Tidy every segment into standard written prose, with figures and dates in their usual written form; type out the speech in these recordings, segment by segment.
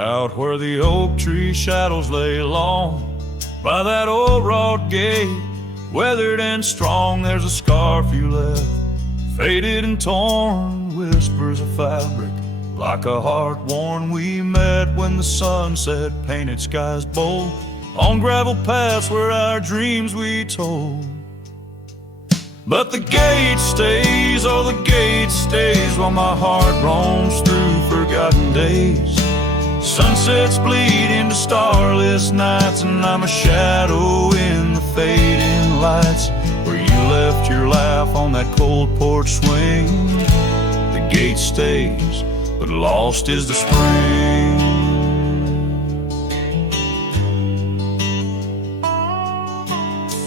Out where the oak tree shadows lay long, by that old wrought gate, weathered and strong, there's a scarf you left, faded and torn, whispers of fabric, like a heart worn. We met when the sunset painted skies bold, on gravel paths where our dreams we told. But the gate stays, oh the gate stays, while my heart roams through forgotten days. Sunsets bleed into starless nights, and I'm a shadow in the fading lights, where you left your laugh on that cold porch swing. The gate stays, but lost is the spring.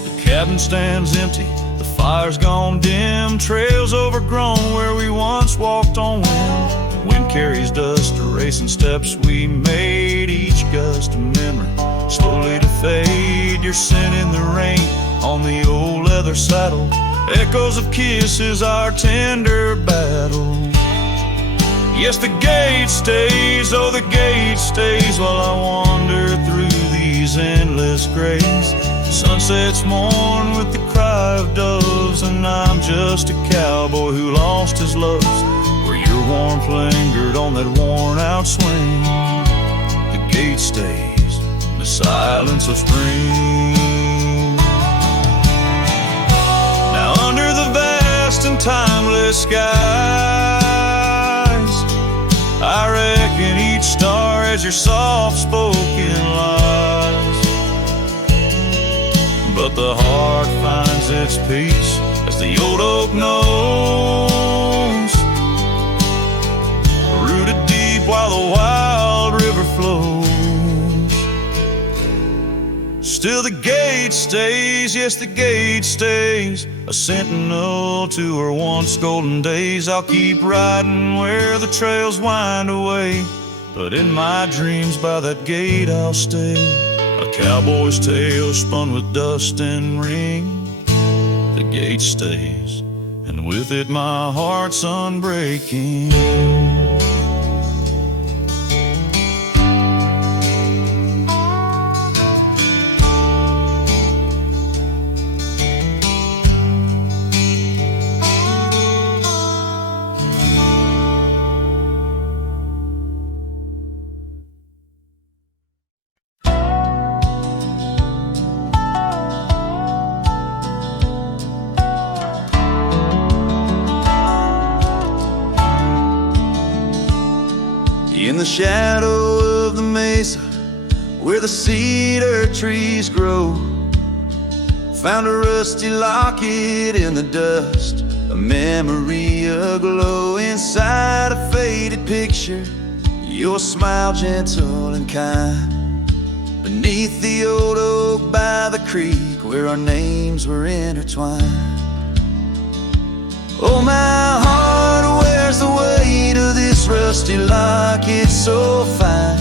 The cabin stands empty, the fire's gone dim, trails overgrown where we once walked on wind. Wind carries dust, erasing steps we made, each gust a memory, slowly to fade. Your scent in the rain on the old leather saddle, echoes of kisses, our tender battle. Yes, the gate stays, oh the gate stays, while I wander through these endless grays. Sunsets mourn with the cry of doves, and I'm just a cowboy who lost his loves, where your warmth lingered on that worn out swing. The gate stays in the silence of spring. Now under the vast and timeless skies, I reckon each star has your soft-spoken lies. But the heart finds its peace, as the old oak knows, rooted deep while the wild river flows. Still the gate stays, yes the gate stays, a sentinel to her once golden days. I'll keep riding where the trails wind away, but in my dreams by that gate I'll stay. A cowboy's tale spun with dust and ring. The gate stays, and with it my heart's unbreaking. In the shadow of the mesa, where the cedar trees grow, found a rusty locket in the dust, a memory aglow. Inside a faded picture, your smile gentle and kind, beneath the old oak by the creek, where our names were intertwined. Oh, my heart wears the weight of this rusty locket so fine.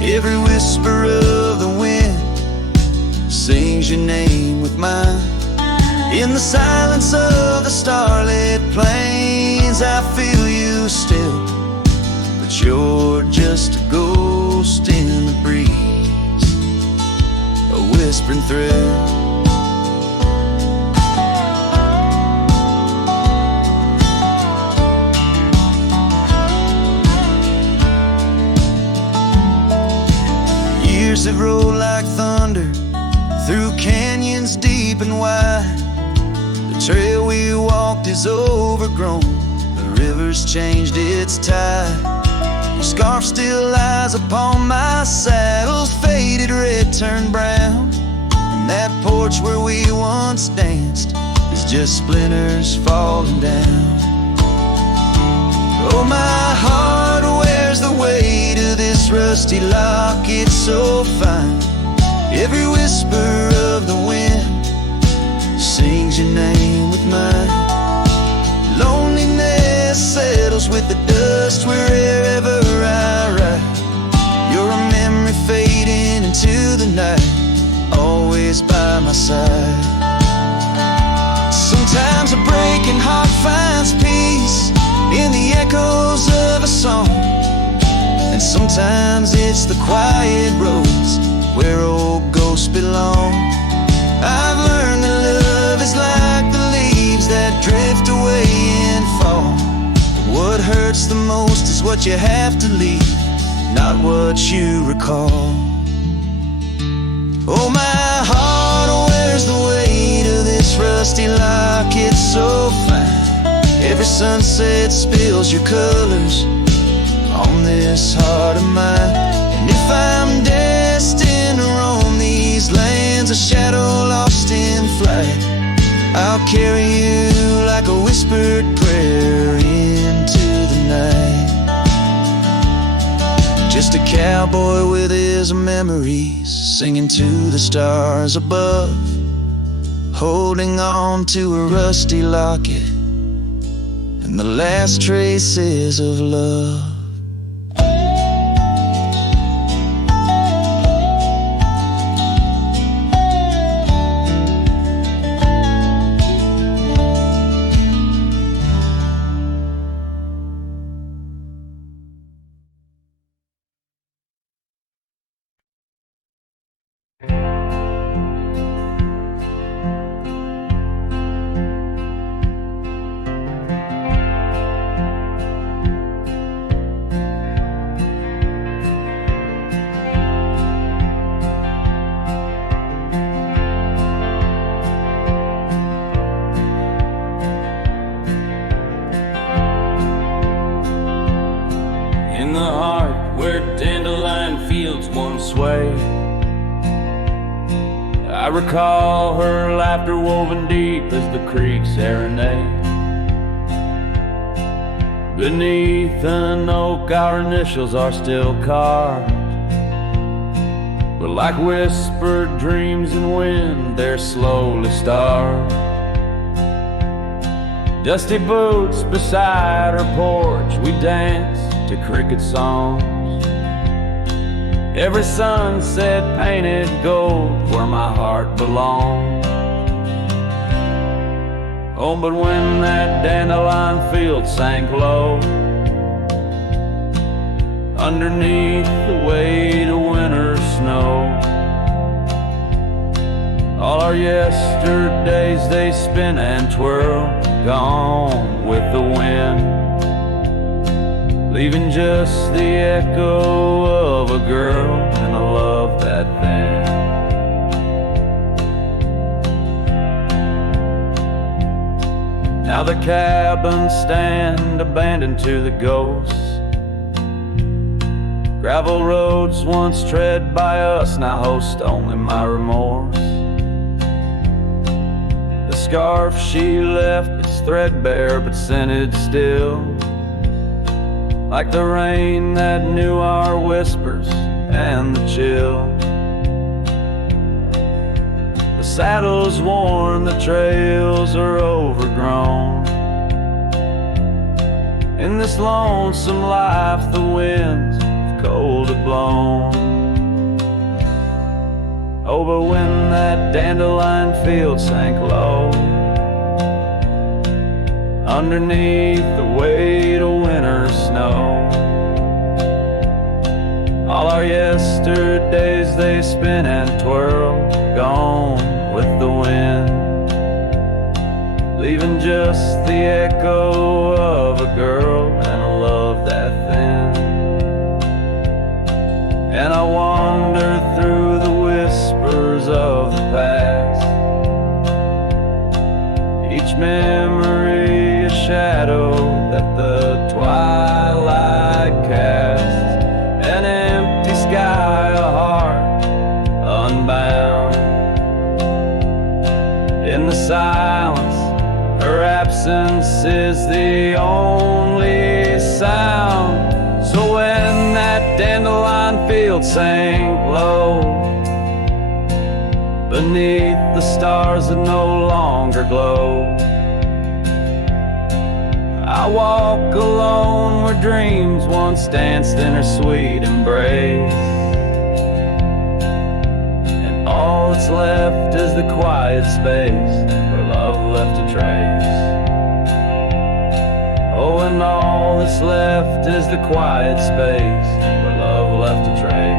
Every whisper of the wind sings your name with mine. In the silence of the starlit plains, I feel you still, but you're just a ghost in the breeze, a whispering thread. Years have rolled like thunder through canyons deep and wide. The trail we walked is overgrown, the river's changed its tide. Your scarf still lies upon my saddle's faded red turned brown, and that porch where we once danced is just splinters falling down. Oh, my heart wears the weight of this rusty locket so fine. Every whisper of the wind sings your name with mine. Loneliness settles with the dust wherever I ride. You're a memory fading into the night, always by my side. Sometimes a breaking heart finds peace in the echoes of a song, and sometimes it it's the quiet roads where old ghosts belong. I've learned that love is like the leaves that drift away in fall. What hurts the most is what you have to leave, not what you recall. Oh, my heart wears the weight of this rusty locket so fine. Every sunset spills your colors on this heart of mine. And if I'm destined to roam these lands, a shadow lost in flight, I'll carry you like a whispered prayer into the night. Just a cowboy with his memories, singing to the stars above, holding on to a rusty locket and the last traces of love. I recall her laughter woven deep as the creek serenade. Beneath an oak our initials are still carved, but like whispered dreams in wind they're slowly starved. Dusty boots beside her porch, we dance to cricket songs. Every sunset painted gold where my heart belonged. Oh, but when that dandelion field sank low, underneath the weight of winter snow, all our yesterdays they spin and twirl, gone with the wind, leaving just the echo of a girl and a love that thin. Now the cabins stand abandoned to the ghosts. Gravel roads once tread by us now host only my remorse. The scarf she left, it's threadbare but scented still, like the rain that knew our whispers and the chill. The saddle's worn, the trails are overgrown. In this lonesome life the winds of cold have blown. Oh, but when that dandelion field sank low, underneath the weight of winter snow, all our yesterdays they spin and twirl, gone with the wind, leaving just the echo of a girl and a love that thin. And I wander through the whispers of the past, each memory a shadow that the twilight casts, an empty sky, a heart unbound. In the silence, her absence is the only sound. So when that dandelion field sank low, beneath the stars that no longer glow, I walk alone where dreams once danced in her sweet embrace, and all that's left is the quiet space where love left a trace. Oh, and all that's left is the quiet space where love left a trace.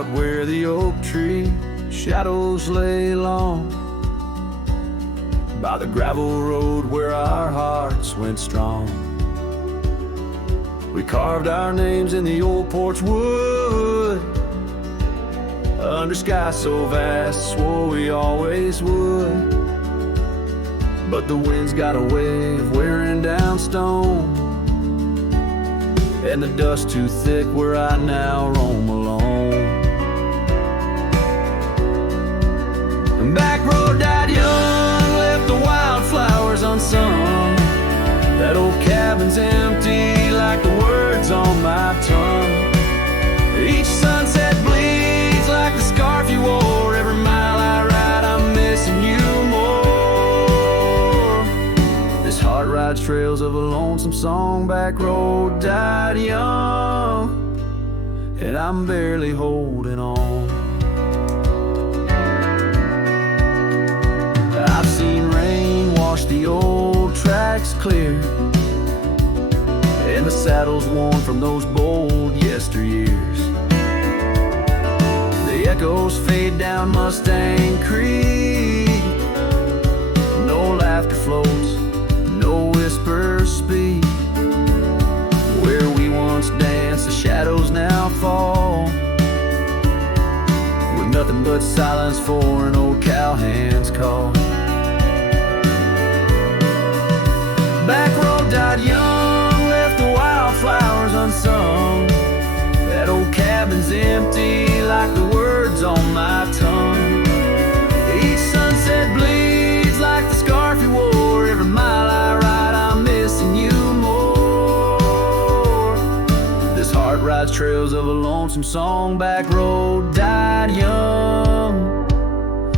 out where the oak tree shadows lay long, by the gravel road where our hearts went strong. We carved our names in the old porch wood, under sky so vast, swore we always would. But the wind's got a way of wearing down stone, and the dust too thick where I now roam alone. The back road died young, left the wildflowers unsung. That old cabin's empty like the words on my tongue. Each sunset bleeds like the scarf you wore. Every mile I ride, I'm missing you more. This heart rides trails of a lonesome song. Back road died young, and I'm barely holding on. I've seen rain wash the old tracks clear, and the saddles worn from those bold yesteryears. The echoes fade down Mustang Creek. No laughter floats, no whispers speak. Where we once danced, the shadows now fall, with nothing but silence for an old cowhand's call. Back road died young, left the wildflowers unsung. That old cabin's empty like the words on my tongue. Each sunset bleeds like the scarf you wore. Every mile I ride, I'm missing you more. This heart rides trails of a lonesome song. Back road died young,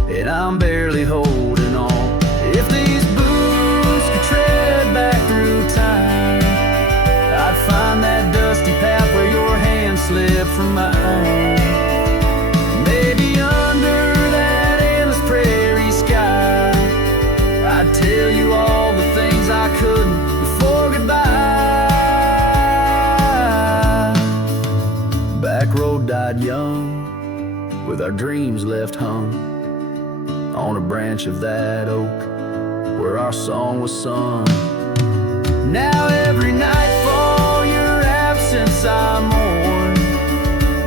and I'm barely holding on. If these boots could tread back through time, I'd find that dusty path where your hand slipped from mine. Maybe under that endless prairie sky, I'd tell you all the things I couldn't before goodbye. Back road died young, with our dreams left hung on a branch of that oak where our song was sung. Now every nightfall your absence I mourn,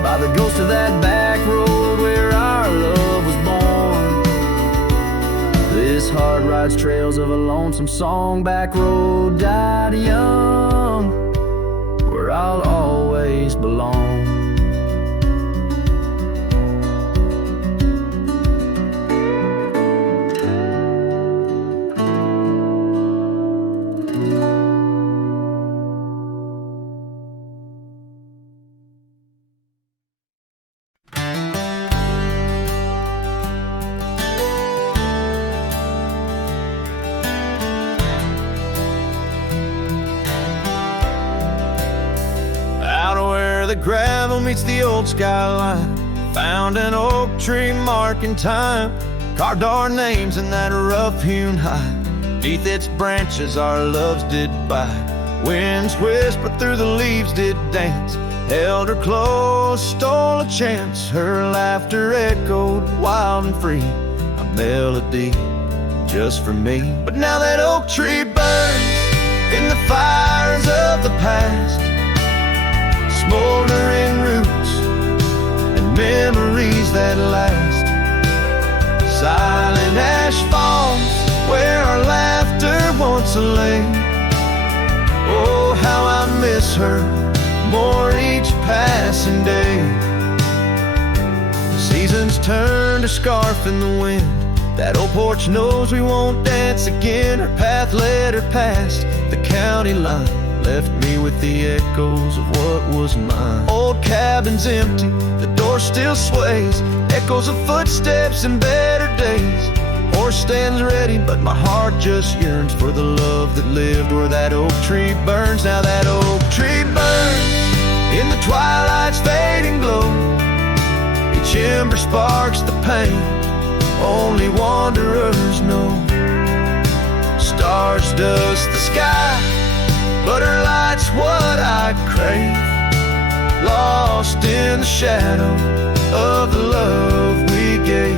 by the ghost of that back road where our love was born. This heart rides trails of a lonesome song. Back road died young, where I'll always belong. The gravel meets the old skyline, found an oak tree marking time, carved our names in that rough-hewn hide. Beneath its branches our loves did bide. Winds whispered through the leaves did dance, held her close, stole a chance. Her laughter echoed wild and free, a melody just for me. But now that oak tree burns in the fires of the past, smoldering roots and memories that last. Silent ash falls where our laughter once lay. Oh, how I miss her more each passing day. Seasons turn to scarf in the wind. That old porch knows we won't dance again. Her path led her past the county line, left me with the echoes of what was mine. Old cabin's empty, the door still sways, echoes of footsteps in better days. Horse stands ready, but my heart just yearns for the love that lived where that oak tree burns. Now that oak tree burns in the twilight's fading glow. Each ember sparks the pain only wanderers know. Stars dust the sky, but her light's what I crave. Lost in the shadow of the love we gave.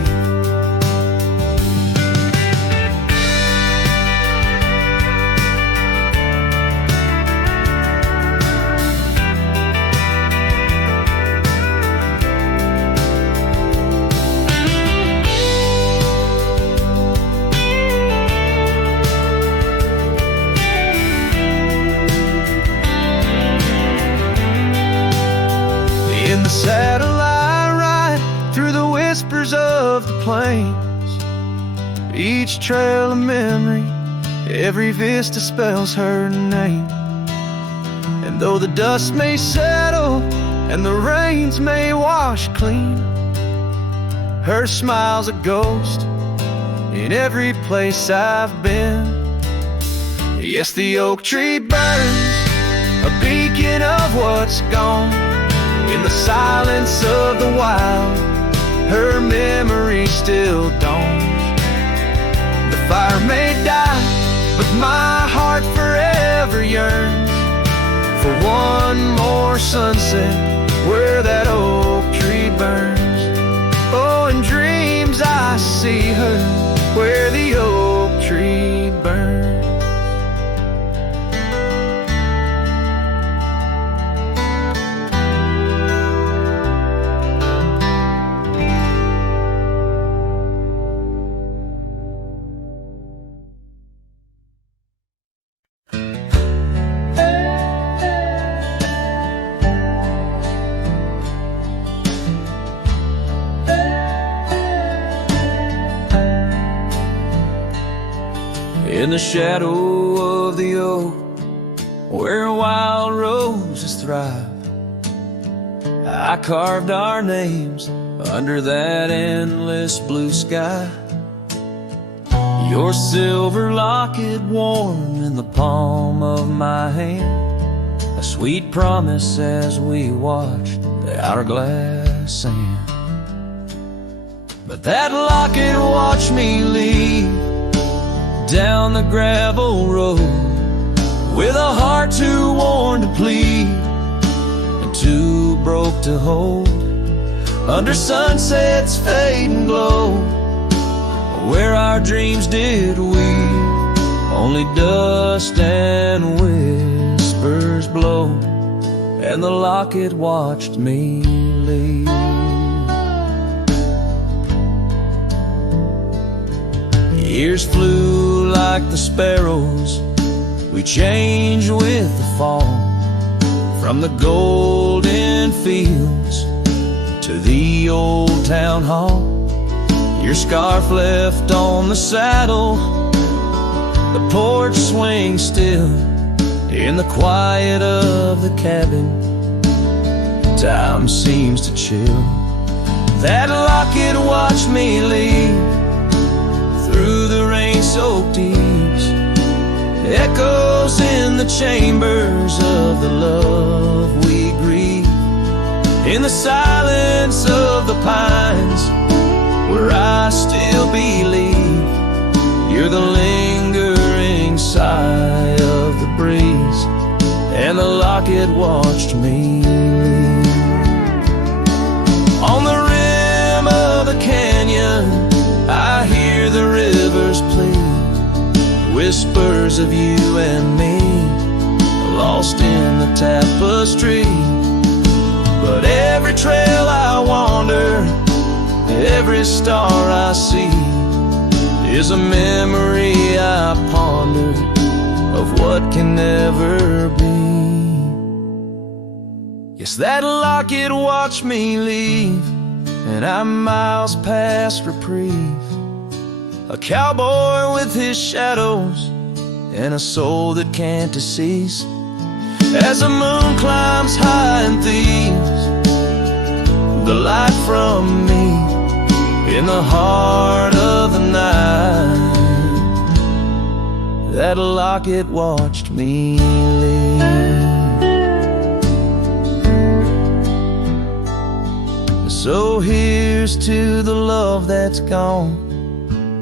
In the saddle I ride through the whispers of the plains, each trail a memory, every vista spells her name. And though the dust may settle and the rains may wash clean, her smile's a ghost in every place I've been. Yes, the oak tree burns, a beacon of what's gone. In the silence of the wild, her memory still dawns. The fire may die, but my heart forever yearns for one more sunset where that oak tree burns. Oh, in dreams I see her where the oak tree burns. In the shadow of the oak, where wild roses thrive, I carved our names under that endless blue sky. Your silver locket warm in the palm of my hand, a sweet promise as we watched the hourglass sand. But that locket watched me leave down the gravel road, with a heart too worn to plead and too broke to hold, under sunset's fading glow, where our dreams did weave, only dust and whispers blow, and the locket watched me leave. Years flew like the sparrows, we changed with the fall, from the golden fields to the old town hall. Your scarf left on the saddle, the porch swings still, in the quiet of the cabin, time seems to chill. That locket watched me leave through the rain-soaked eaves, echoes in the chambers of the love we grieve, in the silence of the pines, where I still believe you're the lingering sigh of the breeze, and the locket watched me leave. On the rim of the canyon, I hear the rivers plead, whispers of you and me, lost in the tapestry. But every trail I wander, every star I see, is a memory I ponder of what can never be. Yes, that locket watched me leave, and I'm miles past reprieve, a cowboy with his shadows and a soul that can't decease. As the moon climbs high and thieves the light from me in the heart of the night, that locket watched me leave. So here's to the love that's gone,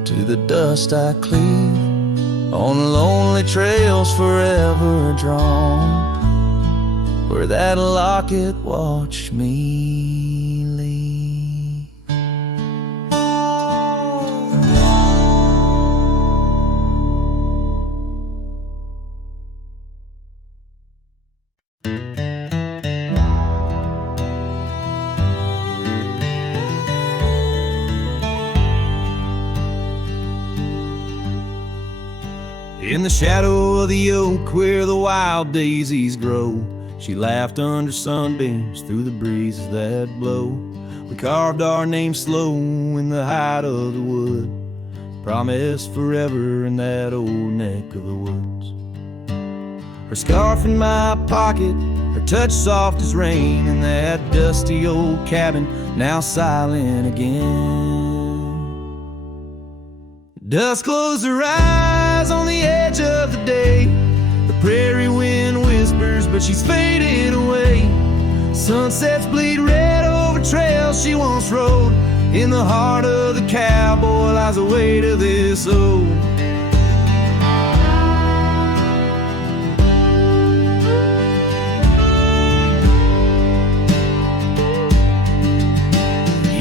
to the dust I cleave, on lonely trails forever drawn, where that locket watched me leave. In the shadow of the oak where the wild daisies grow, she laughed under sunbeams through the breezes that blow. We carved our name slow in the height of the wood, promised forever in that old neck of the woods. Her scarf in my pocket, her touch soft as rain, in that dusty old cabin now silent again. Dusk closed her eyes on the edge of the day. The prairie wind whispers, but she's fading away. Sunsets bleed red over trails she once rode. In the heart of the cowboy lies the weight of this ode.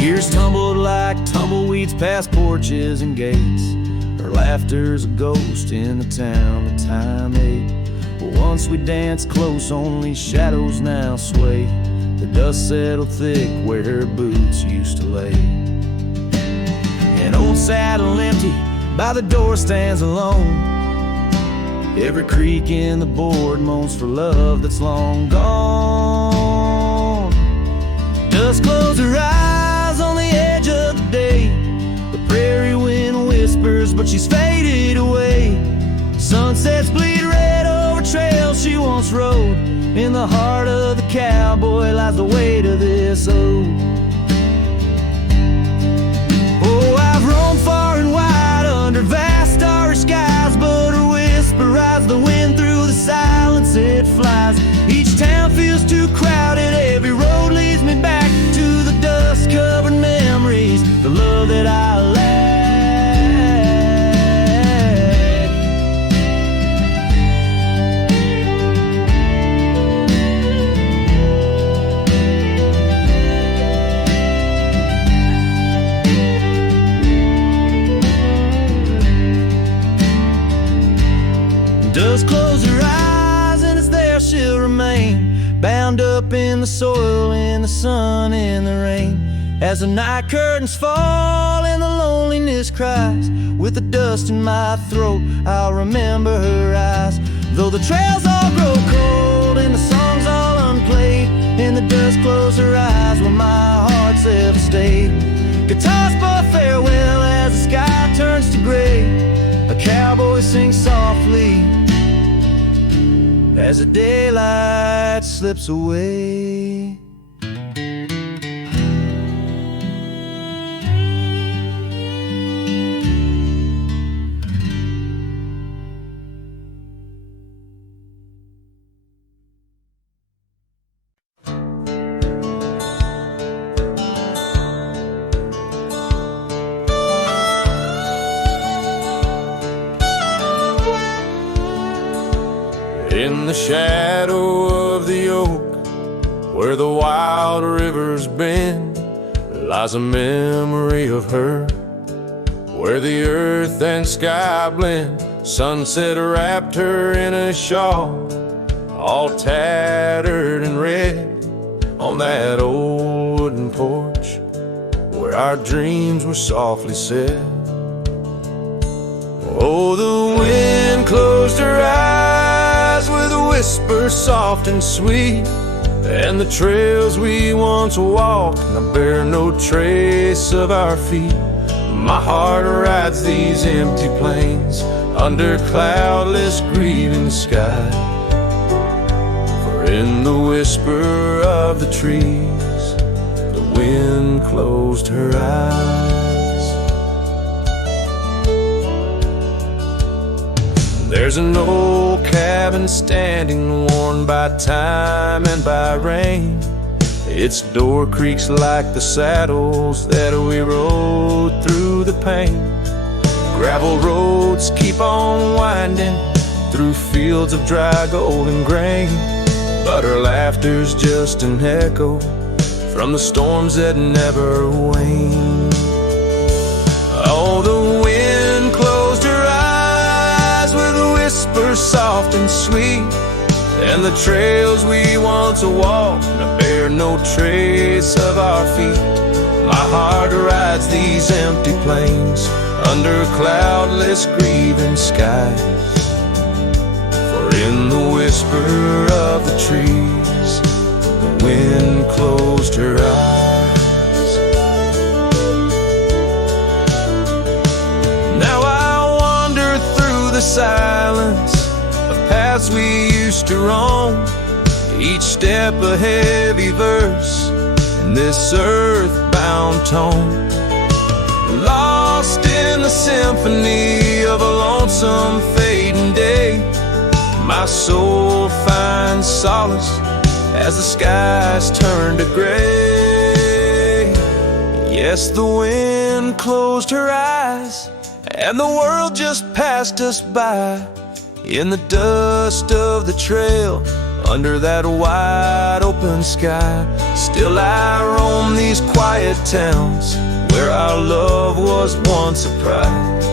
Years tumbled like tumbleweeds past porches and gates. Her laughter's a ghost in the town that time ate. But once we danced close, only shadows now sway. The dust settled thick where her boots used to lay. An old saddle empty by the door stands alone. Every creak in the board moans for love that's long gone. Dust closed her eyes on the edge of the day. The prairie wind whispers, but she's faded away. Sunsets bleed red over trails she once rode. In the heart of the cowboy lies the weight of this ode. Oh, I've roamed far and wide under vast starry skies, but her whisper rides the wind through the silence it flies. Each town feels too crowded, every road leads me back to the dust-covered memories, the love that I lack. Dust close her eyes and it's there she'll remain, bound up in the soil, in the sun, in the rain. As the night curtains fall and the loneliness cries, with the dust in my throat I'll remember her eyes. Though the trails all grow cold and the songs all unplayed, and the dust close her eyes when my heart's ever stayed. Guitars pour farewell as the sky turns to gray. A cowboy sings softly as the daylight slips away. In the shadow of the oak, where the wild rivers bend, lies a memory of her, where the earth and sky blend. Sunset wrapped her in a shawl, all tattered and red, on that old wooden porch, where our dreams were softly said. Oh, the wind closed her eyes with a whisper soft and sweet, and the trails we once walked now bear no trace of our feet. My heart rides these empty plains under cloudless grieving sky, for in the whisper of the trees the wind closed her eyes. There's an old cabin standing, worn by time and by rain. Its door creaks like the saddles that we rode through the pain. Gravel roads keep on winding through fields of dry golden grain, but her laughter's just an echo from the storms that never wane. Oh, the wind closed her eyes with a whisper soft and sweet, and the trails we once walked now bear no trace of our feet. My heart rides these empty plains under cloudless grieving skies, In the whisper of the trees, the wind closed her eyes. Now I wander through the silence of paths we used to roam, each step a heavy verse in this earthbound tone. Lost in the symphony of a lonesome fading day, my soul finds solace as the skies turn to gray. Yes, the wind closed her eyes, and the world just passed us by. In the dust of the trail, under that wide open sky, still I roam these quiet towns where our love was once a prize.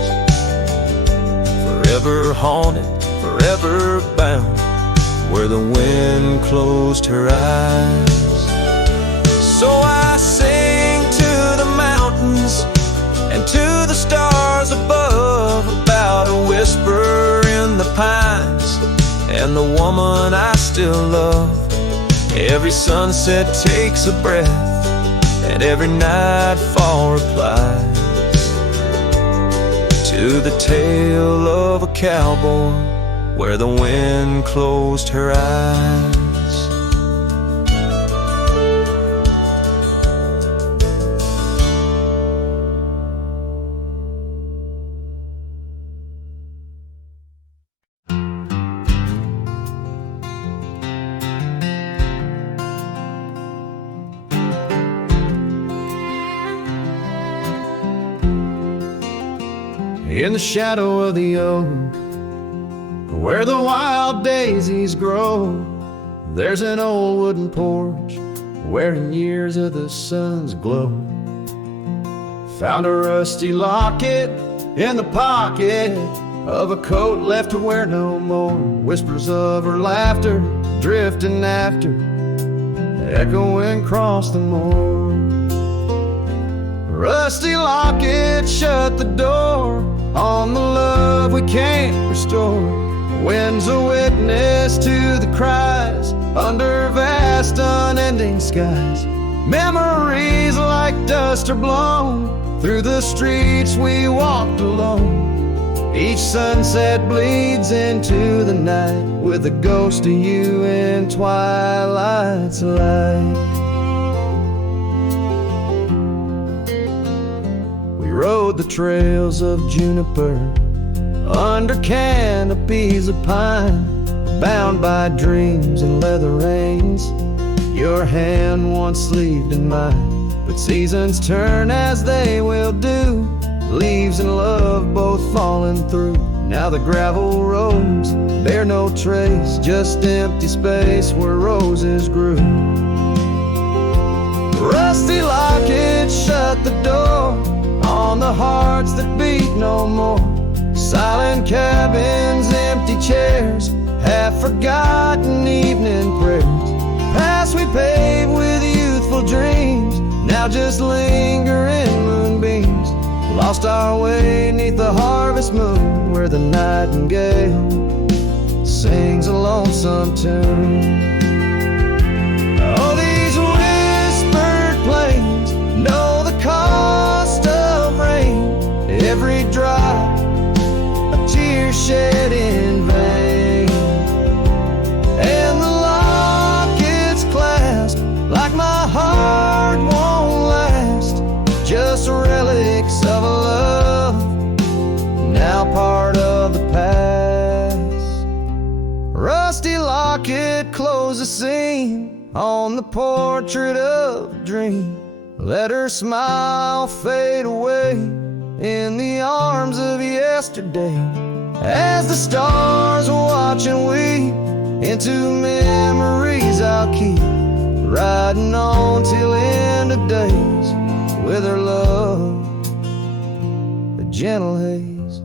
Forever haunted, forever bound, where the wind closed her eyes. So I sing to the mountains and to the stars above about a whisper in the pines and the woman I still love. Every sunset takes a breath, and every nightfall replies to the tale of a cowboy where the wind closed her eyes. In the shadow of the oak, where the wild daisies grow, there's an old wooden porch wearing years of the sun's glow. Found a rusty locket in the pocket of a coat left to wear no more. Whispers of her laughter drifting after, echoing across the moor. Rusty locket shut the door on the love we can't restore. Wind's a witness to the cries under vast unending skies. Memories like dust are blown through the streets we walked alone. Each sunset bleeds into the night with the ghost of you in twilight's light. We rode the trails of juniper under canopies of pine, bound by dreams and leather reins. Your hand once sleeved in mine, but seasons turn as they will do. Leaves and love both falling through. Now the gravel roads bear no trace, just empty space where roses grew. Rusty locket shut the door on the hearts that beat no more. Silent cabins, empty chairs, half-forgotten evening prayers. Paths we paved with youthful dreams now just linger in moonbeams. Lost our way 'neath the harvest moon where the nightingale sings a lonesome tune. Oh, these whispered plains know the cost of rain. Every drop of tears shed in vain, and the locket's clasp like my heart won't last. Just relics of a love now part of the past. Rusty locket, close the scene on the portrait of a dream. Let her smile fade away in the arms of yesterday, as the stars watch and weep into memories I'll keep, riding on till end of days with her love, a gentle haze.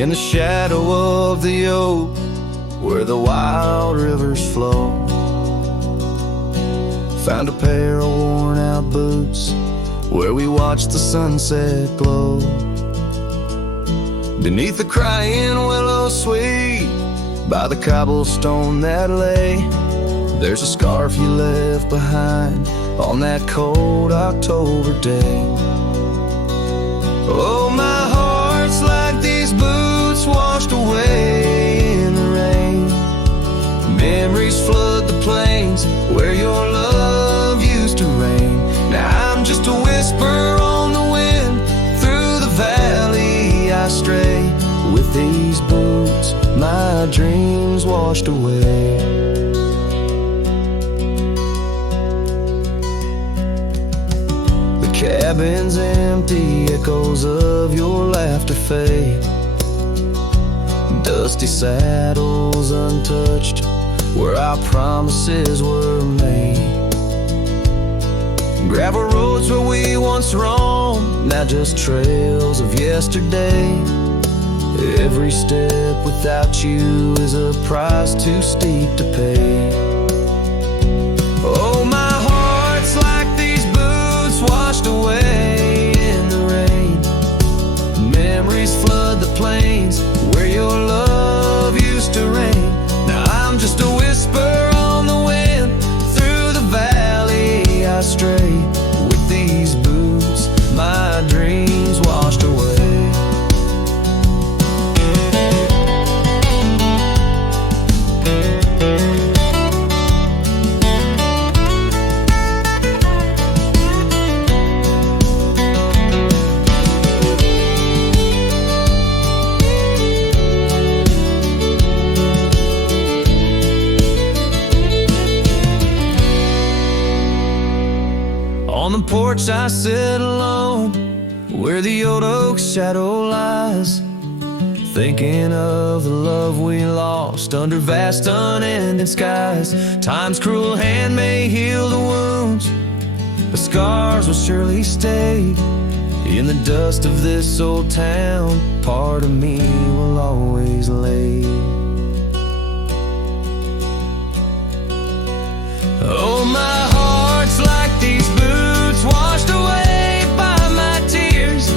in the shadow of the oak where the wild rivers flow. Found a pair of worn out boots where we watched the sunset glow. Beneath the crying willow sweet, by the cobblestone that lay, there's a scarf you left behind on that cold October day. Oh, my heart's like these boots washed away in the rain. Memories flood the plains where your love used to reign. Now I'm just a whisper on the wind, through the valley I stray. With these boots, my dreams washed away. The cabin's empty, echoes of your laughter fade. Dusty saddles untouched, where our promises were made. Gravel roads where we once roamed, now just trails of yesterday. Every step without you is a price too steep to pay. Oh, my heart's like these boots washed away in the rain. Memories flood the plains where your love used to reign. Now I'm just a whisper on the wind, through the valley I stray. With these boots, my dreams washed away. On the porch I sit alone, where the old oak's shadow lies, thinking of the love we lost under vast unending skies. Time's cruel hand may heal the wounds, but scars will surely stay. In the dust of this old town, part of me will always lay. Oh, my heart's like these boots washed away by my tears,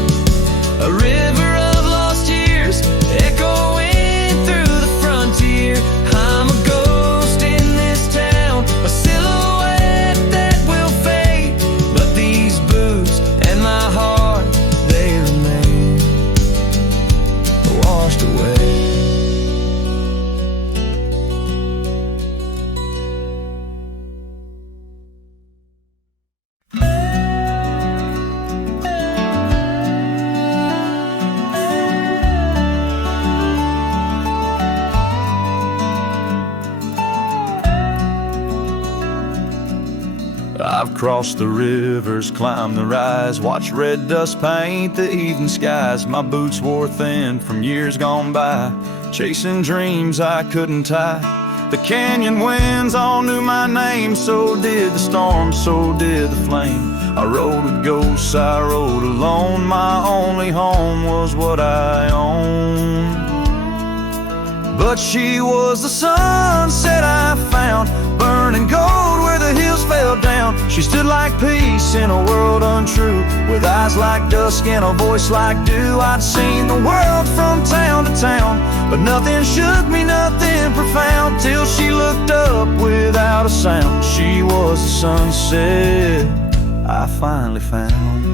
a river of lost years echoing through the frontier. I'm a ghost in this town, a silhouette that will fade, but these boots and my heart, they remain washed away. I've crossed the rivers, climbed the rise, watched red dust paint the evening skies. My boots wore thin from years gone by, chasing dreams I couldn't tie. The canyon winds all knew my name, so did the storm, so did the flame. I rode with ghosts, I rode alone, my only home was what I owned. But she was the sunset I found, burning gold where the hills fell down. She stood like peace in a world untrue, with eyes like dusk and a voice like dew. I'd seen the world from town to town, but nothing shook me, nothing profound, till she looked up without a sound. She was the sunset I finally found.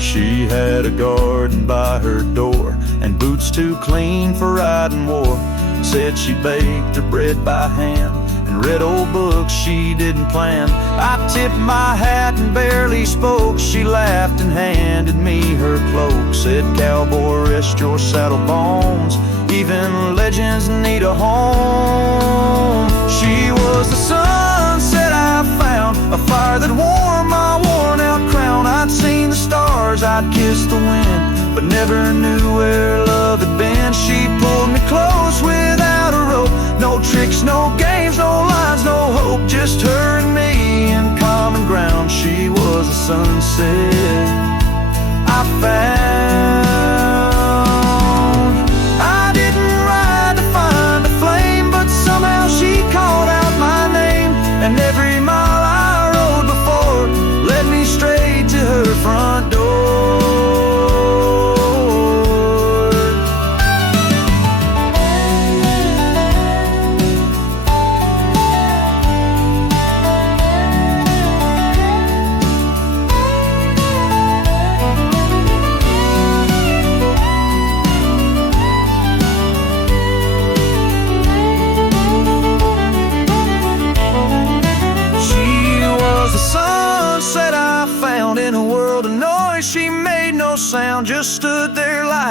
She had a garden by her door, and boots too clean for riding war. Said she baked her bread by hand, and read old books she didn't plan. I tipped my hat and barely spoke. She laughed and handed me her cloak. Said, "Cowboy, rest your saddle bones, even legends need a home." She was the sunset I found, a fire that warmed my worn out crown. I'd seen the stars, I'd kissed the wind, but never knew where love had been. She pulled me close without a rope, no tricks, no games, no lines, no hope, just her and me in common ground. She was the sunset I found.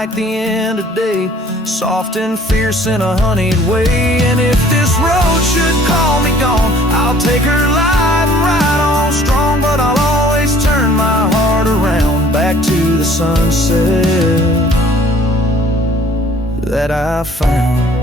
like the end of day, soft and fierce in a honeyed way. And if this road should call me gone, I'll take her live and ride on strong. But I'll always turn my heart around back to the sunset that I found.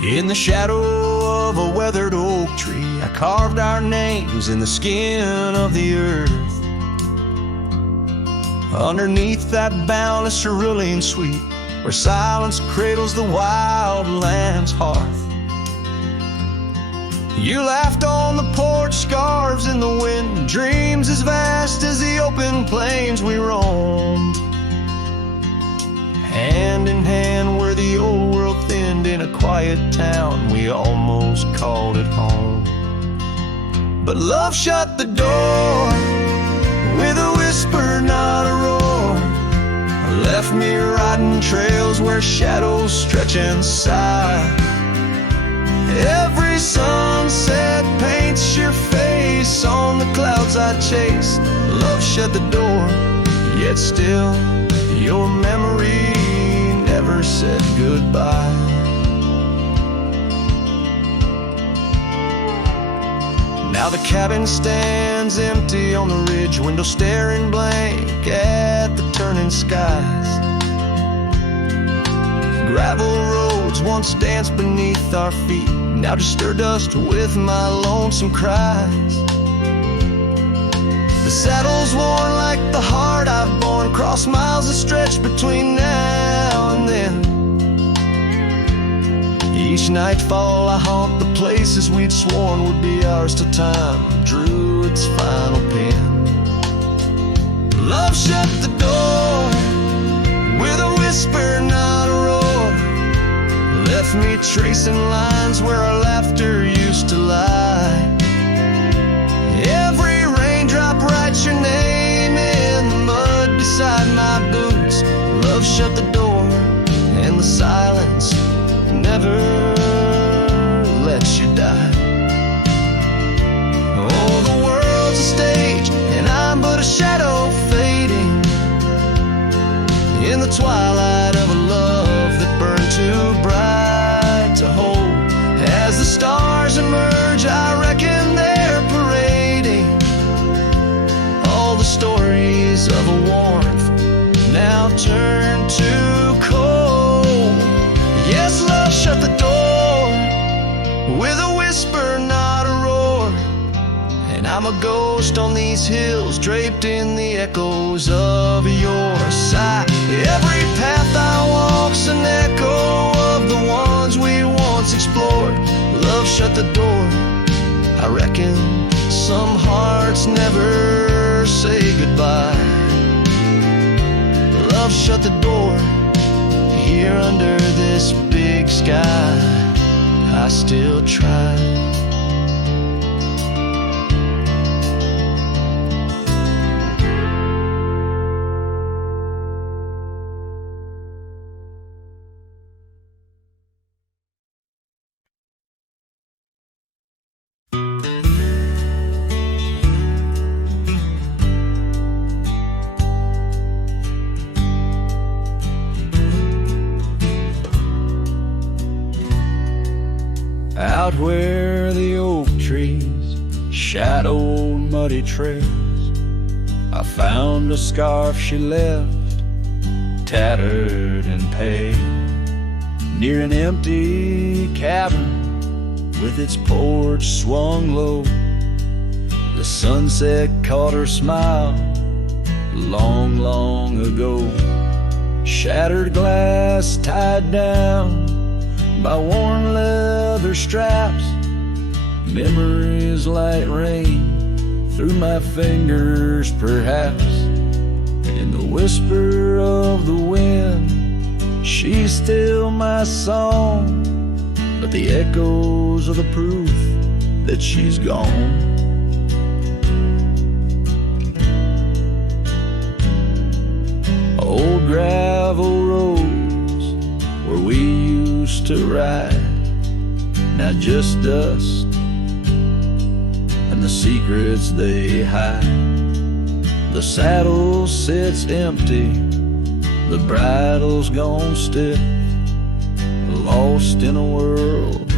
In the shadow of a weathered oak tree, I carved our names in the skin of the earth. Underneath that boundless cerulean sweet, where silence cradles the wild lamb's hearth. You laughed on the porch, scarves in the wind, dreams as vast as the open plains we roamed. Hand in hand where the old world thinned, in a quiet town we almost called it home. But love shut the door with a whisper, not a roar. Left me riding trails where shadows stretch and sigh. Every sunset paints your face on the clouds I chase. Love shut the door, yet still your memory never said goodbye. Now the cabin stands empty on the ridge, window staring blank at the turning skies. Gravel roads once danced beneath our feet, now just stir dust with my lonesome cries. The saddle's worn like the heart I've borne, cross miles that stretch between now and then. Each nightfall I haunt the places we'd sworn would be ours till time drew its final pen. Love shut the door with a whisper, not a roar. Left me tracing lines where our laughter used to lie. Every raindrop writes your name in the mud beside my boots. Love shut the door, and the silence never lets you die. Oh, the world's a stage, and I'm but a shadow fading in the twilight of a love that burned too bright to hold. As the stars emerge, I reckon they're parading all the stories of a warmth now turned to cold. Yes, love shut the door with a whisper, not a roar. And I'm a ghost on these hills, draped in the echoes of your sigh. Every path I walk's an echo of the ones we once explored. Love shut the door. I reckon some hearts never say goodbye. Love shut the door. Here under this big sky, I still try. Out where the oak trees shadowed muddy trails, I found a scarf she left, tattered and pale, near an empty cabin with its porch swung low. The sunset caught her smile long, long ago. Shattered glass tied down by worn leather straps, memories like rain through my fingers perhaps. In the whisper of the wind, she's still my song, but the echoes are the proof that she's gone. Old gravel roads where we used to ride, now just dust and the secrets they hide. The saddle sits empty, the bridle's gone stiff, lost in a world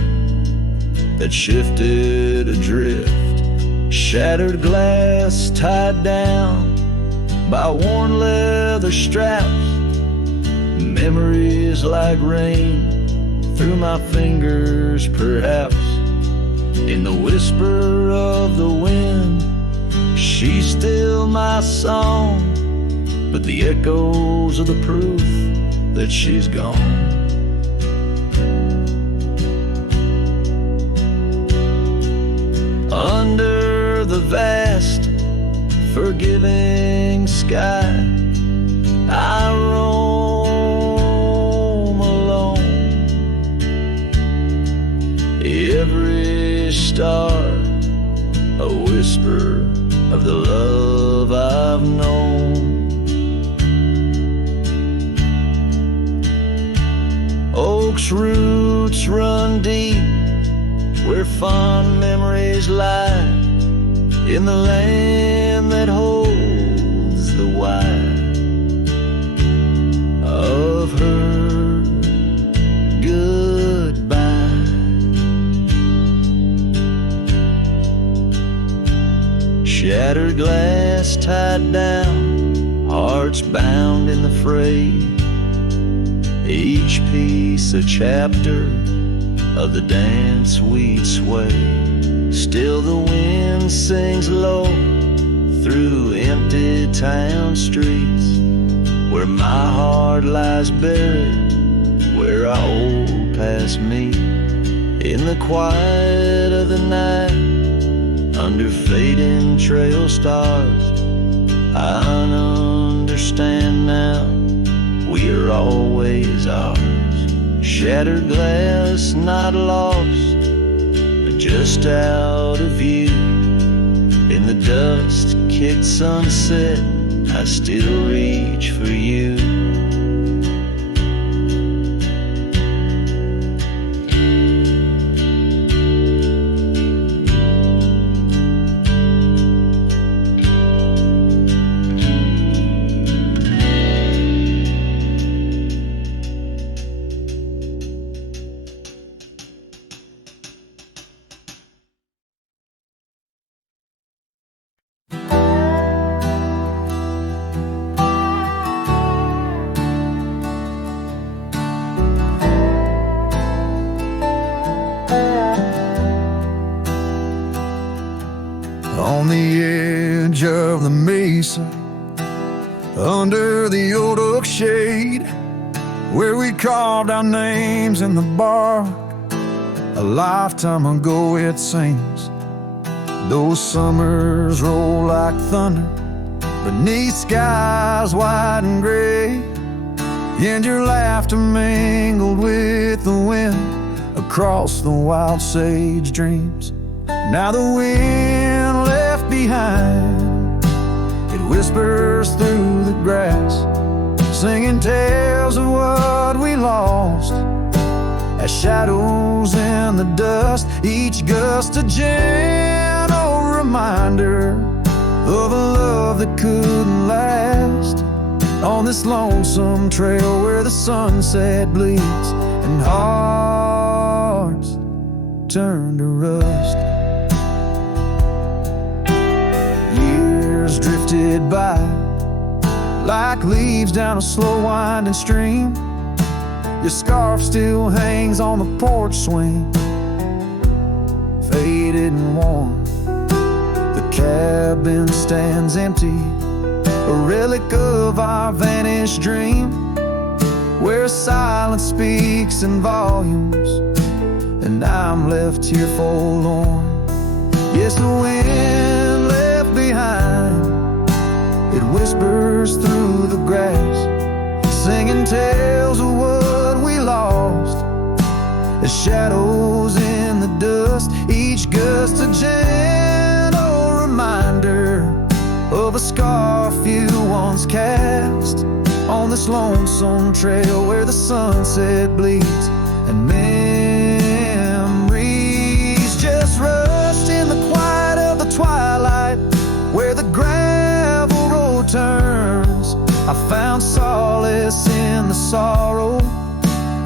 that shifted adrift. Shattered glass tied down by worn leather straps, memories like rain through my fingers perhaps. In the whisper of the wind, she's still my song, but the echoes are the proof that she's gone. Under the vast, forgiving sky, I roam alone. Every star, a whisper of the love I've known. Oak's roots run deep where fond memories lie, in the land that holds the why of her goodbye. Shattered glass tied down, hearts bound in the fray, each piece a chapter of the dance we'd sway. Still the wind sings low through empty town streets, where my heart lies buried, where our old past meet. In the quiet of the night, under fading trail stars, I understand now, we are always ours. Shattered glass not lost, but just out of view. In the dust-kicked sunset, I still reach for you. On the edge of the mesa, under the old oak shade, where we carved our names in the bark, a lifetime ago it seems. Those summers roll like thunder beneath skies white and gray, and your laughter mingled with the wind across the wild sage dreams. Now the wind left behind, it whispers through the grass, singing tales of what we lost, as shadows in the dust, each gust a gentle reminder of a love that couldn't last. On this lonesome trail where the sunset bleeds and hearts turn to rust. Years drifted by like leaves down a slow winding stream. Your scarf still hangs on the porch swing, faded and worn. The cabin stands empty, a relic of our vanished dream, where silence speaks in volumes, and I'm left here forlorn. Yes, the wind left behind, it whispers through the grass, singing tales of what we lost, as shadows on this lonesome trail where the sunset bleeds and memories just rust in the quiet of the twilight where the gravel road turns. I found solace in the sorrow,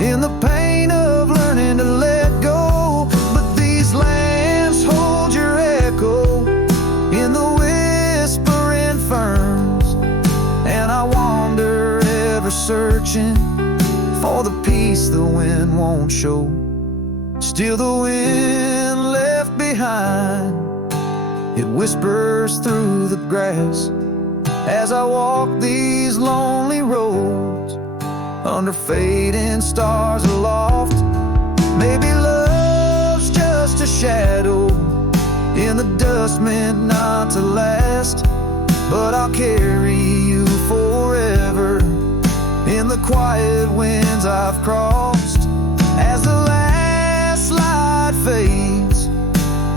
in the pain of learning to let go. But these lands hold your echo in the whispering ferns, and I wander ever searching for the peace the wind won't show. Still the wind left behind, it whispers through the grass as I walk these lonely roads under fading stars aloft. Maybe love's just a shadow in the dust meant not to last, but I'll carry you forever in the quiet winds I've crossed. As the last light fades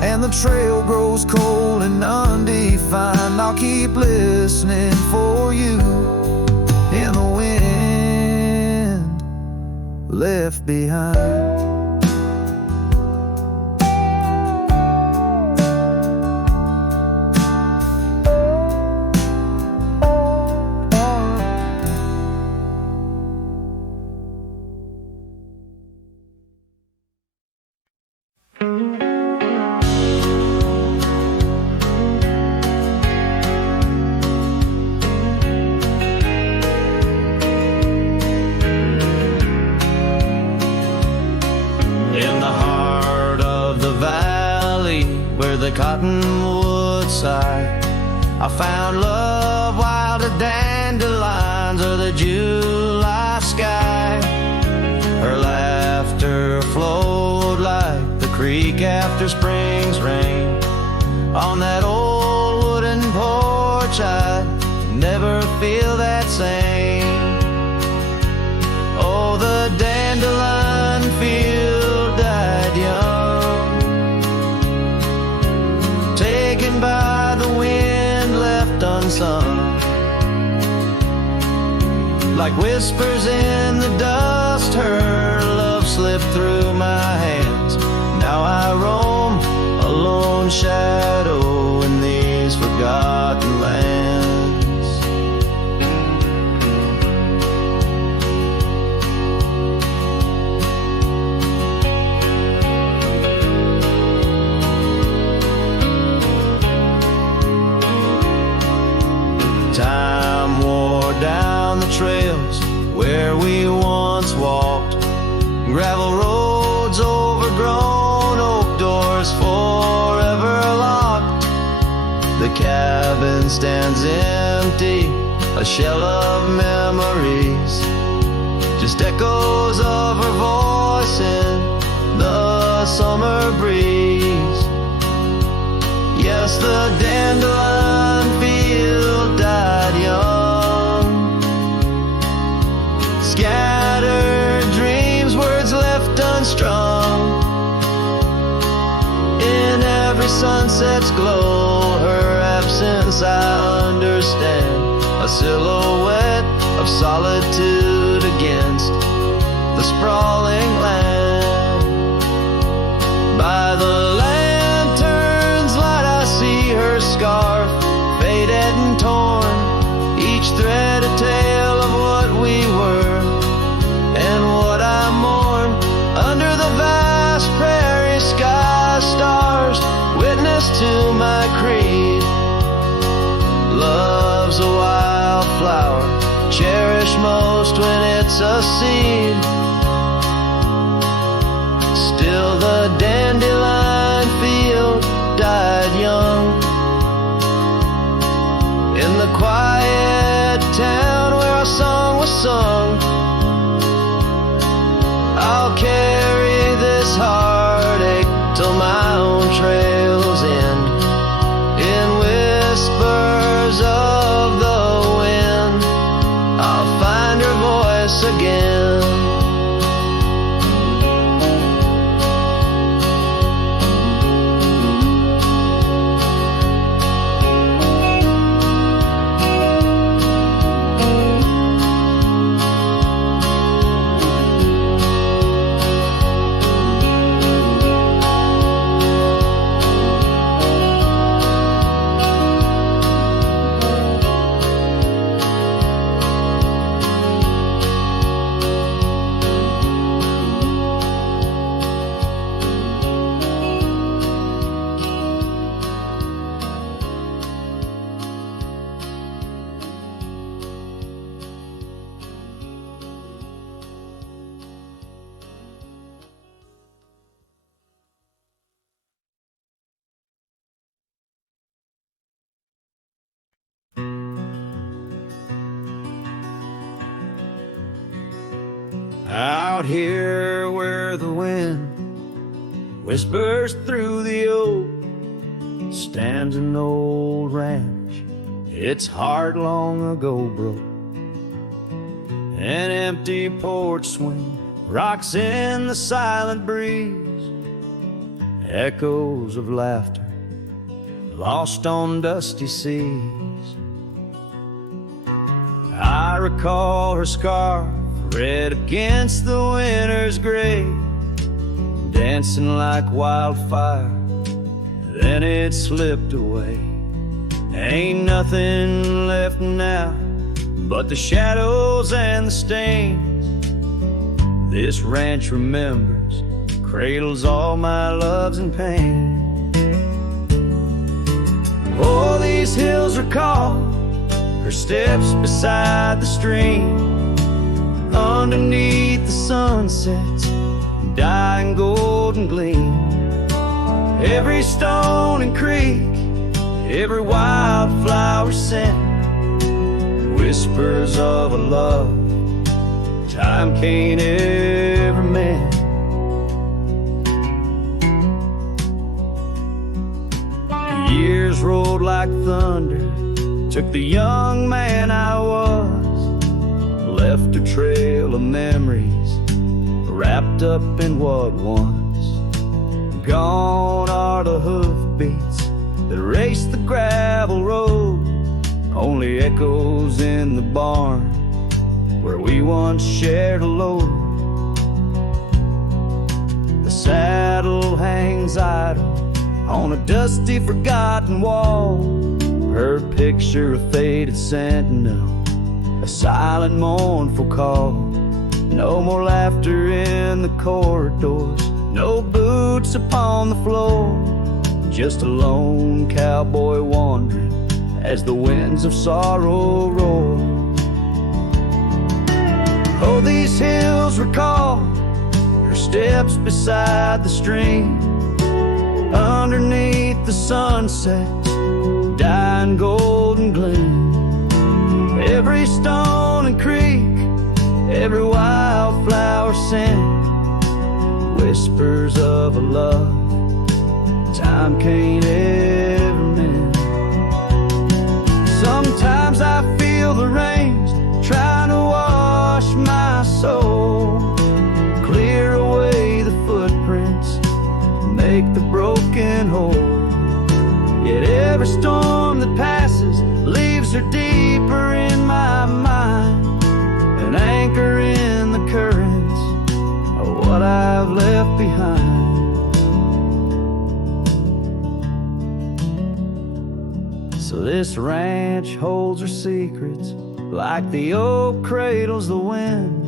and the trail grows cold and undefined, I'll keep listening for you in the wind left behind. The cottonwood side, I found love while the dandelions or the July sky. Her laughter flowed like the creek after spring's rain. On that old wooden porch I'd never feel that same. Oh, the dandelion field died young, taken by the wind, left unsung. Like whispers in the dust, her love slipped through my hands. Now I roam a lone shadow in these forgotten lands. Time wore down the trails where we once walked, gravel roads overgrown, oak doors forever locked. The cabin stands empty, a shell of memories, just echoes of her voice in the summer breeze. Yes, the dandelion field died young, scattered dreams, words left unstrung. In every sunset's glow, her absence I understand, a silhouette of solitude against the sprawling land. By the lantern's light I see her scarf, faded and torn, each thread a tale of what we were and what I mourn. Under the vast prairie sky, stars witness to my creed. Love's a wildflower, cherished most when it's a seed. Still the dandelion field died young, in the quiet town where our song was sung. I'll carry this heartache till my own trails end, in whispers of the wind I'll find your voice again. Out here where the wind whispers through the oak stands an old ranch. Its heart long ago broke. An empty porch swing rocks in the silent breeze. Echoes of laughter lost on dusty seas. I recall her scarf red against the winter's gray, dancing like wildfire, then it slipped away. Ain't nothing left now but the shadows and the stains. This ranch remembers, cradles all my loves and pain. Oh, these hills recall her steps beside the stream, underneath the sunset's dying golden gleam. Every stone and creek, every wildflower scent, whispers of a love time can't ever mend. Years rolled like thunder, took the young man I was, left a trail of memories wrapped up in what once. Gone are the hoofbeats that raced the gravel road, only echoes in the barn where we once shared a load. The saddle hangs idle on a dusty, forgotten wall, her picture a faded sentinel, a silent, mournful call. No more laughter in the corridors, no boots upon the floor, just a lone cowboy wandering as the winds of sorrow roar. Oh, these hills recall her steps beside the stream, underneath the sunset's dying golden gleam. Every stone and creek, every wildflower scent, whispers of a love time can't ever mend. Sometimes I feel the rains trying to wash my soul, clear away the footprints, make the broken whole. Yet every storm that passes leaves her deeper in my mind, an anchor in the currents of what I've left behind. So this ranch holds her secrets like the oak cradles the wind.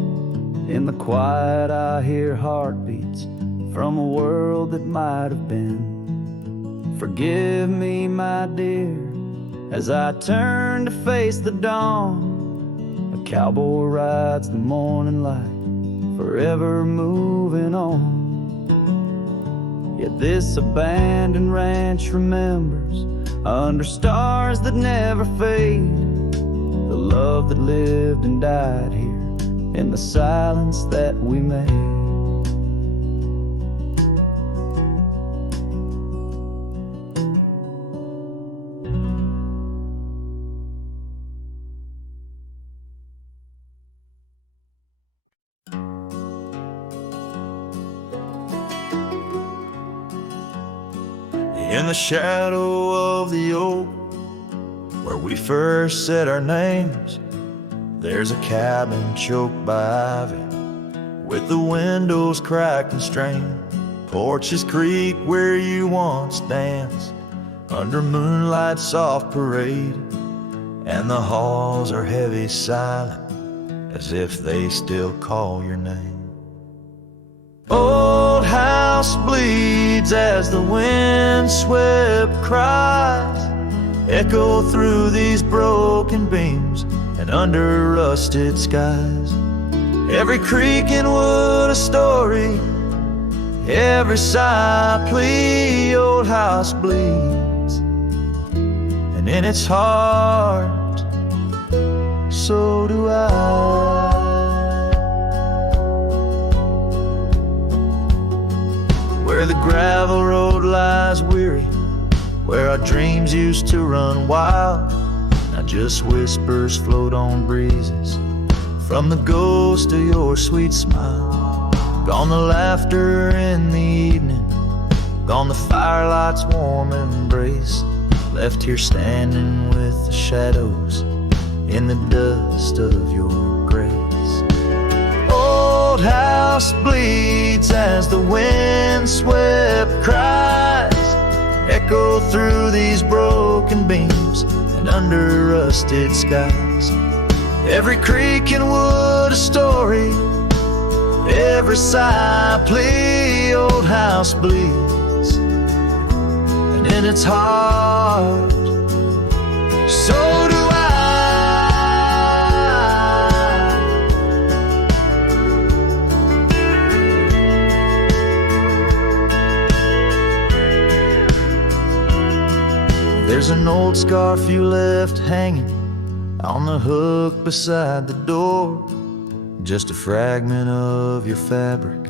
In the quiet I hear heartbeats from a world that might have been. Forgive me, my dear, as I turn to face the dawn. A cowboy rides the morning light, forever moving on. Yet this abandoned ranch remembers, under stars that never fade, the love that lived and died here in the silence that we made. In the shadow of the oak, where we first said our names, there's a cabin choked by ivy, with the windows cracked and strained. Porches creak where you once danced, under moonlight's soft parade, and the halls are heavy silent, as if they still call your name. Old house bleeds as the wind-swept cries echo through these broken beams and under rusted skies. Every creak and wood a story, every sigh a plea. Old house bleeds, and in its heart, so do I. where the gravel road lies weary, where our dreams used to run wild. Now just whispers float on breezes from the ghost of your sweet smile. Gone the laughter in the evening, gone the firelight's warm embrace, left here standing with the shadows in the dust of your grace. Old house bleeds as the wind-swept cries echo through these broken beams and under rusted skies. Every creek and wood a story, every sigh a plea. Old house bleeds, and in its heart, so do I. There's an old scarf you left hanging on the hook beside the door, just a fragment of your fabric,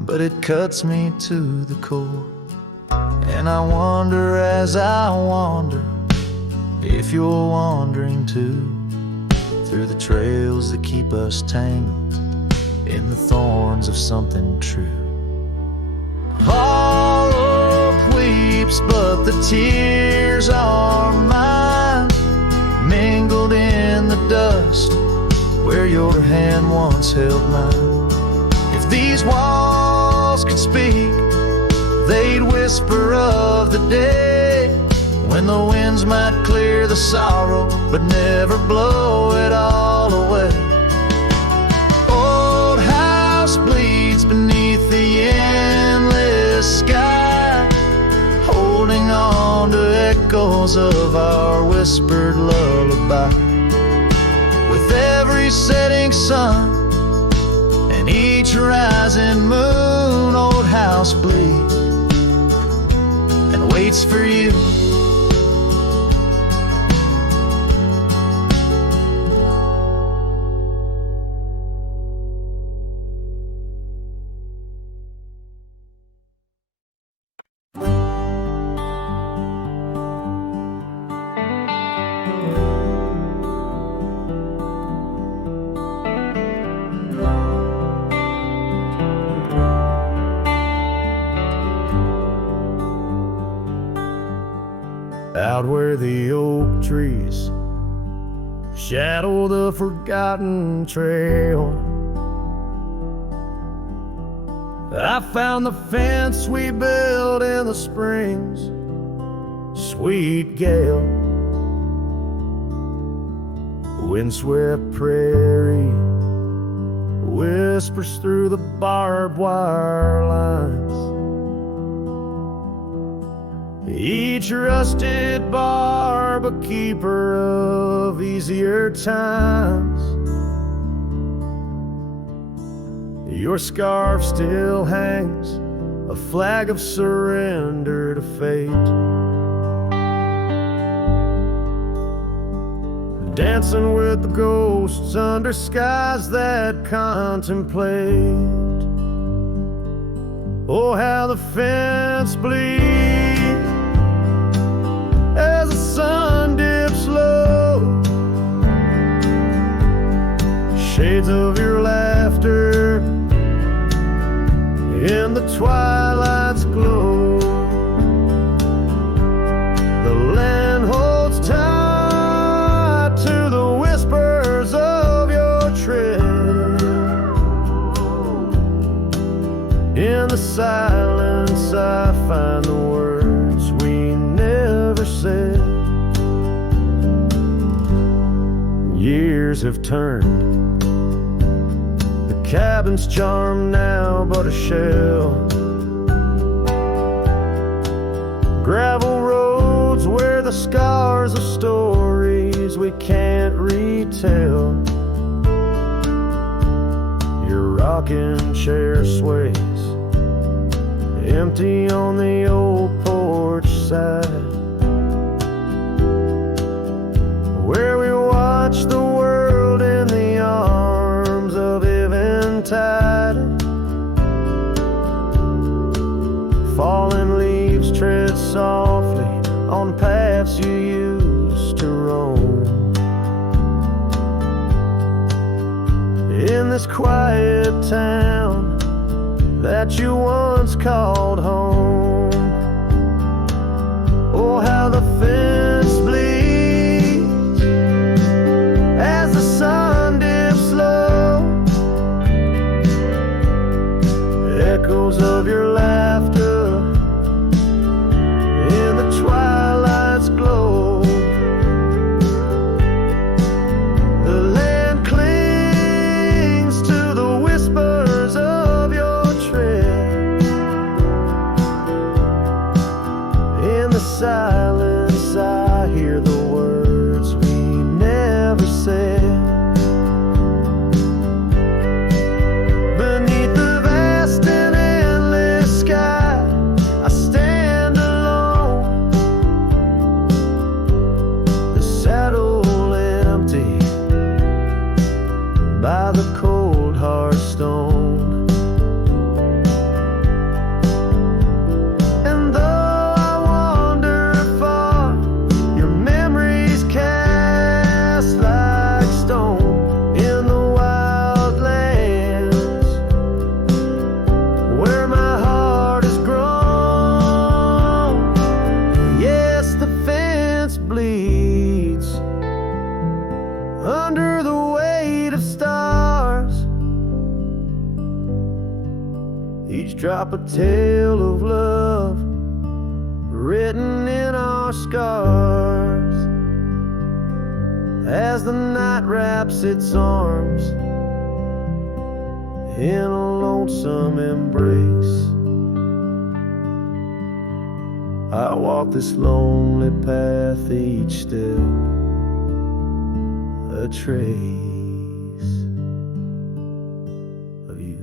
but it cuts me to the core. And I wonder as I wander if you're wandering too, through the trails that keep us tangled in the thorns of something true. All hope weeps, but the tears are mine, mingled in the dust where your hand once held mine. If these walls could speak, they'd whisper of the day when the winds might clear the sorrow but never blow it all away. Old house bleeds beneath the endless sky, holding on to echoes of our whispered lullaby. With every setting sun and each rising moon, old house bleeds and waits for you. Out where the oak trees shadow the forgotten trail, I found the fence we built in the springs, sweet gale. Windswept prairie whispers through the barbed wire lines, each rusted barb a keeper of easier times. Your scarf still hangs, a flag of surrender to fate, dancing with the ghosts under skies that contemplate. Oh, how the fence bleeds as the sun dips low, shades of your laughter in the twilight's glow. The land holds tight to the whispers of your tread. In the silence I find the words we never said. Years have turned, the cabin's charm now but a shell. Gravel roads where the scars of stories we can't retell. Your rocking chair sways empty on the old porch side, where we watch the world in the arms of eventide. you used to roam in this quiet town that you once called home. Oh, how the fence bleeds as the sun dips low. Echoes of your laughter in the twilight's glow. The land clings to the whispers of your tread. In the silence I hear the words we never said. Beneath the vast and endless sky, I stand alone, the saddle empty by the cold hard stone. And though I wander far, your memories cast like stone in the wild lands where my heart has grown. Yes, the fence bleeds under the weight of stars, each drop a tale of love written in our scars. As the night wraps its arms in a lonesome embrace, I walk this lonely path, each step a trace of you.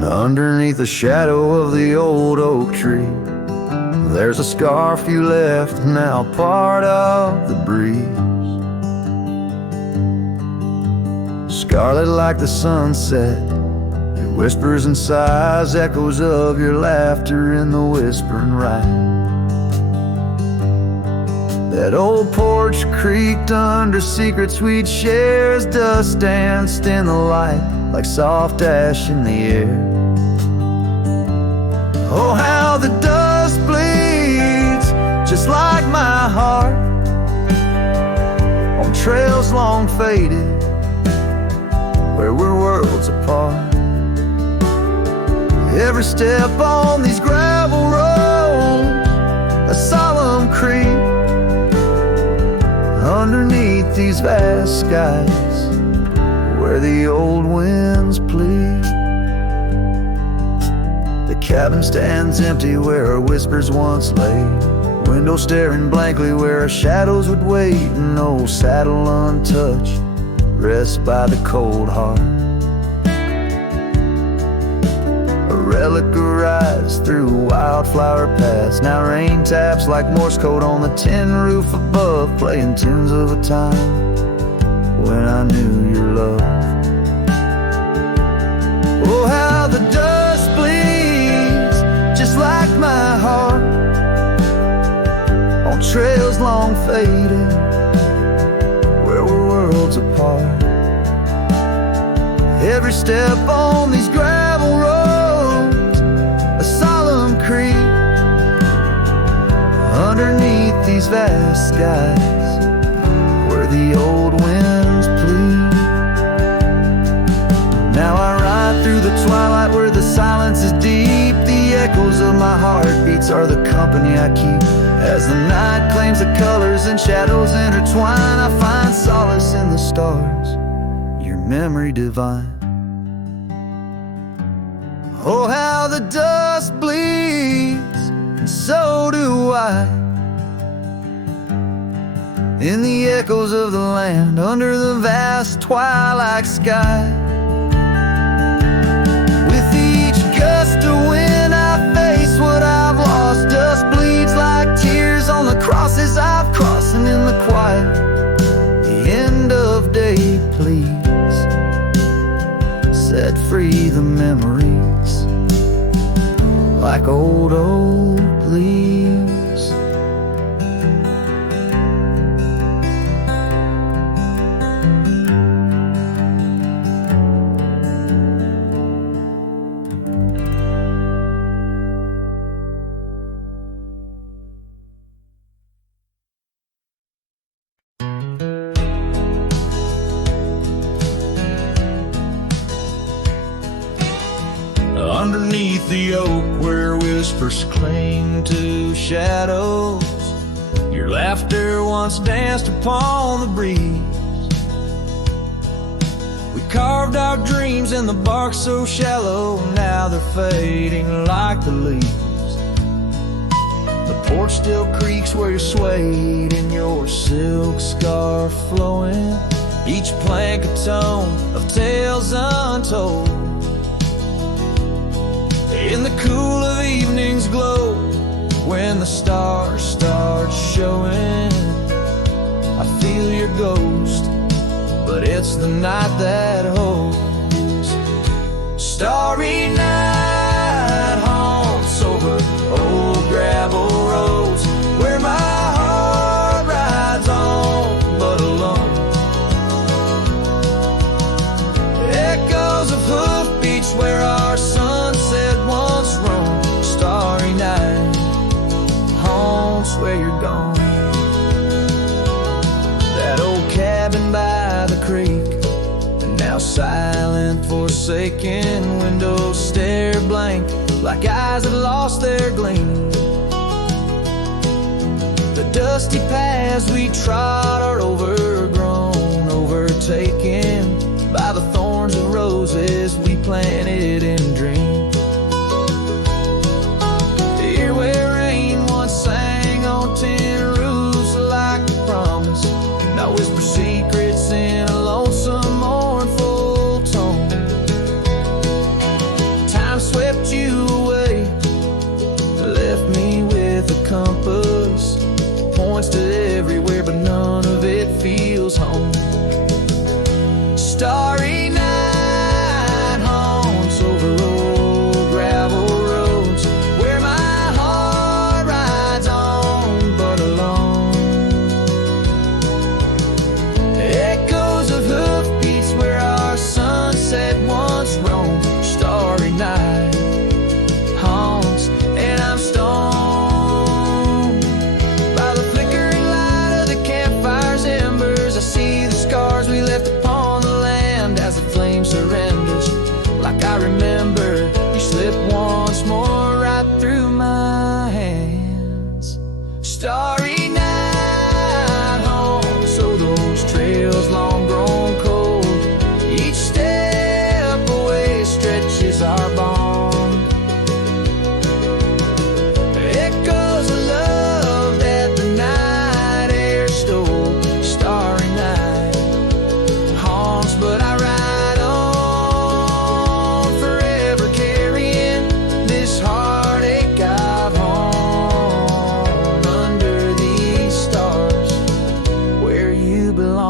Underneath the shadow of the old oak tree, there's a scarf you left, now part of the breeze. Scarlet like the sunset, it whispers and sighs, echoes of your laughter in the whispering ride. That old porch creaked under secrets we'd share as dust danced in the light like soft ash in the air. Oh, how the dust bleeds just like my heart on trails long faded where we're worlds apart. Every step on these gravel roads, a solemn creep underneath these vast skies where the old winds plead. The cabin stands empty where our whispers once lay, window staring blankly where our shadows would wait. An old saddle untouched rests by the cold heart, a relic arrives through wildflower paths. Now rain taps like Morse code on the tin roof above, playing tunes of a time when I knew your love. Oh, how the dust bleeds just like my heart on trails long faded where we're worlds apart. Every step on these gravel roads, a solemn creep underneath these vast skies where the old winds plead. Now I ride through the twilight where the silence is deep. The echoes of my heartbeats are the company I keep. As the night claims the colors and shadows intertwine, I find solace in the stars, your memory divine. Oh, how the dust bleeds, and so do I. in the echoes of the land, under the vast twilight sky. With each gust of wind I face what I've lost. Dust bleeds like tears on the crosses I've crossed. And in the quiet, the end of day, please set free the memories like old leaves. Underneath the oak where whispers cling to shadows, your laughter once danced upon the breeze. We carved our dreams in the bark so shallow, now they're fading like the leaves. The porch still creaks where you're swayed in your silk scarf flowing, each plank a tone of tales untold. In the cool of evening's glow, when the stars start showing, I feel your ghost, but it's the night that holds. Starry night haunts over old gravel roads, where my heart rides on but alone. Echoes of hoofbeats where our sunset once roamed. Starry night haunts where you're gone. That old cabin by the creek, and now silent, forsaken, windows stare blank like eyes that lost their gleam. The dusty paths we trod are overgrown, overtaken by the thorns and roses we planted in dreams. Here where rain once sang on tin roofs like a promise, now whisper secrets in a lonesome mournful tone. Time swept you away, left me with a compass, points to everywhere but none of it feels home. Starry night haunts over old gravel roads, where my heart rides on but alone. Echoes of hoofbeats where our sunset once roamed. Starry night haunts, and I'm stoned by the flickering light of the campfire's embers. I see the scars we left upon the land as the flame surrenders. Like I remember, you slip once more right through my hands. Starry night haunts, so those trails long grown cold, each step away stretches our bond. Echoes of love that the night air stole. Starry night haunts, but I ride on, forever carrying this heartache I've hung under these stars, where you belong.